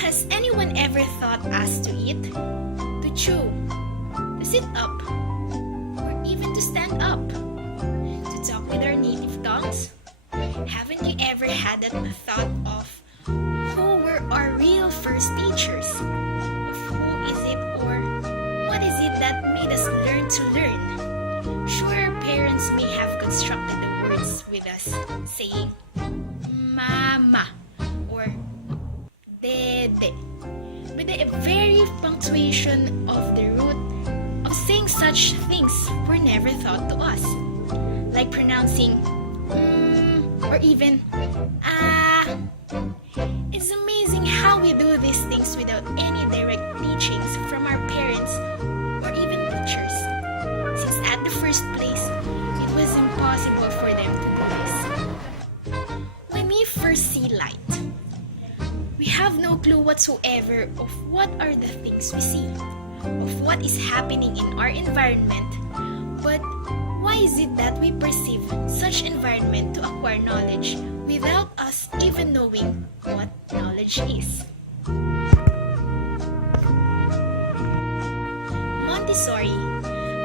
Has anyone ever taught us to eat, to chew, to sit up, or even to stand up, to talk with our native tongues? Haven't you ever had that thought of who were our real first teachers? Of who is it or what is it that made us learn to learn? Sure, our parents may have constructed the words with us, saying, Mama, or Dede. But the very punctuation of the root of saying such things were never taught to us. Like pronouncing or even It's amazing how we do these things without any direct teachings from our parents or even teachers. Since at the first place, it was impossible for them to do this. When we first see light, we have no clue whatsoever of what are the things we see, of what is happening in our environment, but why is it that we perceive such environment to acquire knowledge without us even knowing what knowledge is? Montessori,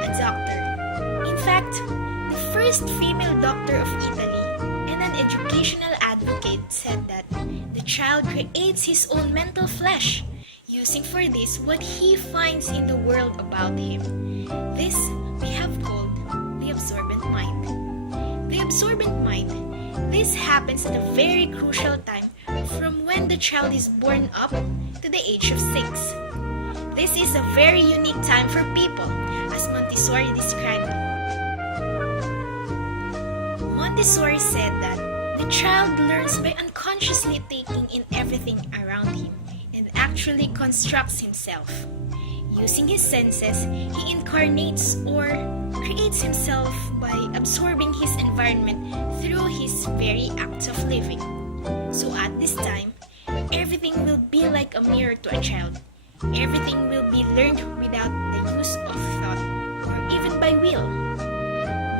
a doctor, in fact, the first female doctor of Italy and an educational advocate, said that the child creates his own mental flesh, using for this what he finds in the world about him. This we have called the absorbent mind. The absorbent mind. This happens at a very crucial time from when the child is born up to the age of 6. This is a very unique time for people, as Montessori described it. Montessori said that the child learns by unconsciously taking in everything around him and actually constructs himself. Using his senses, he incarnates or creates himself by absorbing his environment through his very act of living. So at this time, everything will be like a mirror to a child. Everything will be learned without the use of thought or even by will.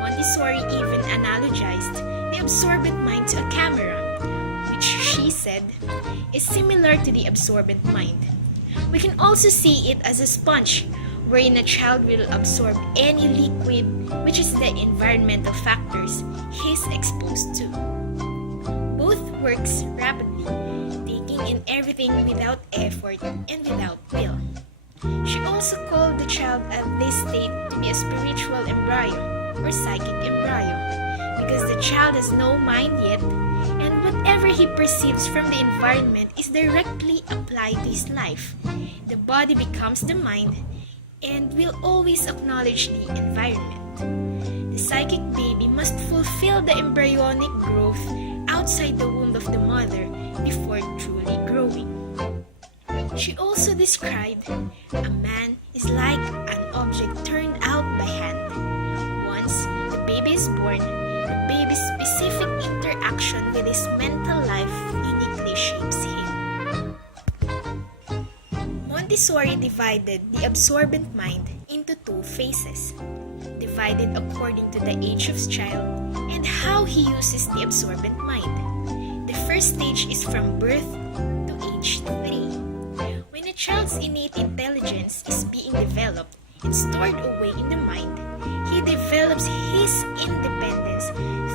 Montessori even analogized the absorbent mind to a camera, which she said is similar to the absorbent mind. We can also see it as a sponge, wherein a child will absorb any liquid, which is the environmental factors he's exposed to. Both works rapidly, taking in everything without effort and without will. She also called the child at this state to be a spiritual embryo or psychic embryo, because the child has no mind yet, and whatever he perceives from the environment is directly applied to his life. The body becomes the mind and will always acknowledge the environment. The psychic baby must fulfill the embryonic growth outside the womb of the mother before truly growing. She also described a man is like an object turned out by hand. Once the baby is born, the baby's specific interaction with his mental life uniquely shapes him. Montessori divided the absorbent mind into 2 phases, divided according to the age of the child and how he uses the absorbent mind. The first stage is from birth to age 3. When a child's innate intelligence is being developed and stored away in the mind, he develops his independence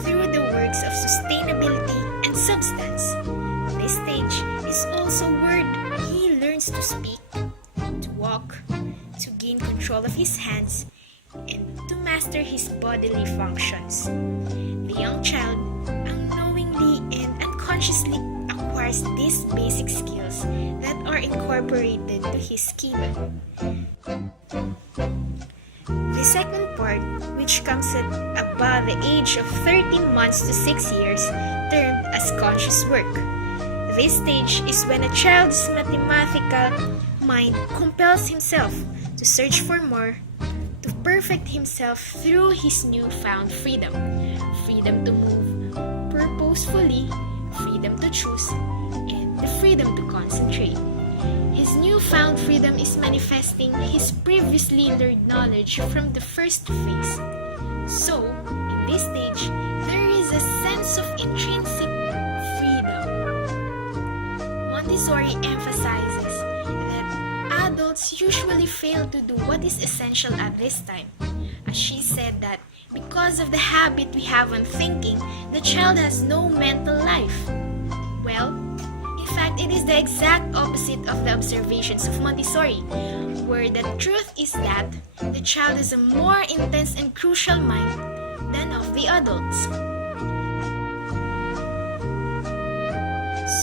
through the works of sustainability and substance. This stage is also where he learns to speak, to walk, to gain control of his hands, and to master his bodily functions. The young child unknowingly and unconsciously acquires these basic skills that are incorporated to his schema. The second part, which comes at about the age of 13 months to 6 years, termed as conscious work. This stage is when a child's mathematical mind compels himself to search for more, to perfect himself through his newfound freedom. Freedom to move purposefully, freedom to choose, and the freedom to concentrate. His newfound freedom is manifesting his previously learned knowledge from the first phase. So, in this stage, there is a sense of intrinsic freedom. Montessori emphasizes usually fail to do what is essential at this time. As she said that because of the habit we have on thinking, the child has no mental life. Well, in fact, it is the exact opposite of the observations of Montessori, where the truth is that the child has a more intense and crucial mind than of the adults.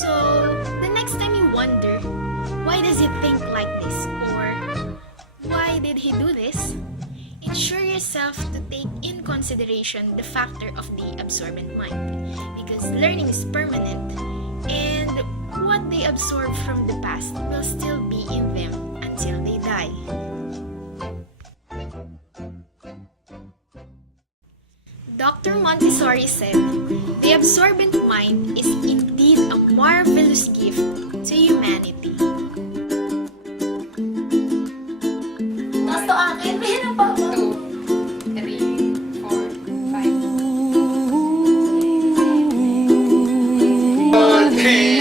So, the next time you wonder, why does he think like this? Or, why did he do this? Ensure yourself to take in consideration the factor of the absorbent mind, because learning is permanent, and what they absorb from the past will still be in them until they die. Dr. Montessori said, "The absorbent mind is indeed a marvelous gift to humanity." Tapos to akin, meron pa ba? 2, 3, 4, 5. Okay.